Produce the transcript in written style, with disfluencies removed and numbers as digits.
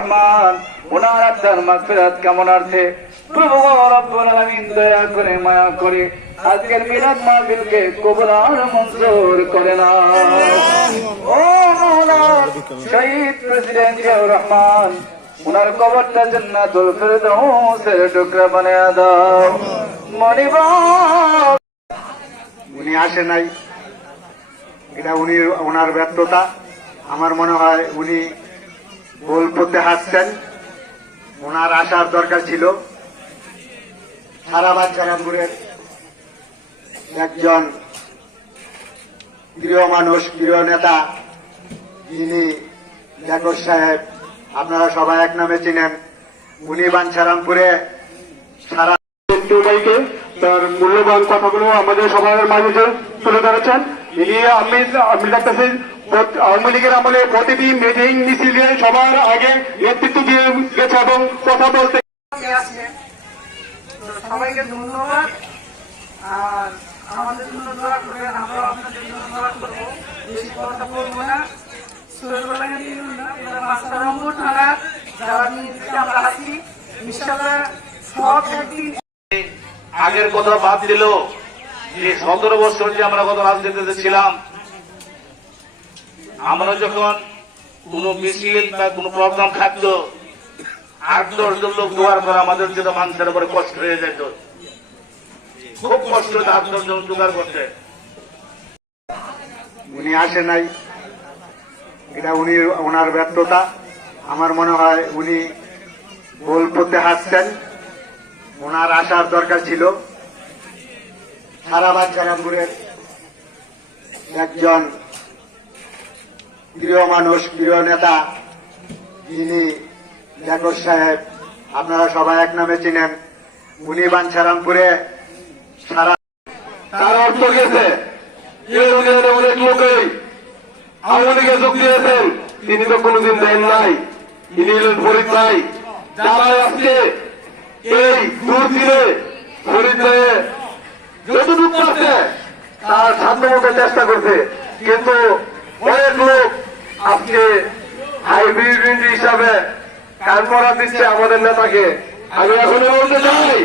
রহমান ওনার আত্মার মাগফিরাত কামনার্থে প্রভু রব্বুল আলামিন দয়া করে মায়া করে আজকের মিলাদ মাহফিলকে কবুল আর মঞ্জুর করে না। ও মাওলা শহীদ প্রেসিডেন্ট জিয়াউর রহমান ওনার কবরটা জান্নাতুল ফেরদাউসের টুকরা বানায়া দাও। মনিবা উনি আসে নাই, এটা ওনার ব্যর্থতা। আমার মনে হয় উনি গোল পথে হাঁটছেন, ওনার আসার দরকার ছিল। সারা বাচ্চারামপুরের একজন প্রিয় মানুষ, প্রিয় নেতা, যিনি জাকর সাহেব, আপনারা সবাই এক নামে চিনেন। উনি বাঞ্ছারামপুরে সারা তার মূল্যবান কথাগুলো আমাদের সবার মাঝে তুলে ধরেছেন। আমি দেখতেছি আওয়ামী লীগের আমলে প্রতিটি মিটিং মিছিলে সবার আগে নেতৃত্ব দিয়ে গেছে এবং কথা বলতে। সবাইকে ধন্যবাদ। আর আমাদের জন্য দোয়া করবেন, আমরা আপনাদের জন্য দোয়া করবো। বেশি কথা বলবো না, ছোটবেলায় আমরা আছি ইনশাআল্লাহ সব একদিন। আগের কথা বাদ দিল যে 17 বছর যে আমরা কত রাজনীতিতে ছিলাম, আমরা যখন কোন মিছিল বা কোন প্রোগ্রাম থাকতো 8-10 জন লোক জোগাড় করে আমাদের যেটা মানুষের উপরে কষ্ট হয়ে যেত, খুব কষ্ট হতো 8-10 জন জোগাড় করতে। উনি আসে নাই, এটা ওনার ব্যর্থতা। আমার মনে হয় উনি গোল পথে হাঁটছেন, ওনার আসার দরকার ছিল। সারা বাচ্চারামপুরের একজন প্রিয় মানুষ, প্রিয় নেতা, যিনি জাকর সাহেব, আপনারা সবাই এক নামে চিনেন। উনি বাঞ্ছারামপুরে সারা তার অর্থ গেছে অনেক লোকই আওয়ামী লীগে যোগ দিয়েছেন, তিনি তো কোনদিন দেন নাই, তিনি হলেন ফরিদ ভাই। যারা আজকে এই দুর্দিনে ফরিদ ভাইয়ে যতটুকু আছে তার সাধ্যমতো চেষ্টা করছে, কিন্তু অনেক লোক আজকে হাইব্রিড হিসাবে কাজ করা দিচ্ছে আমাদের নেতাকে। আমি এখন বলতে চাই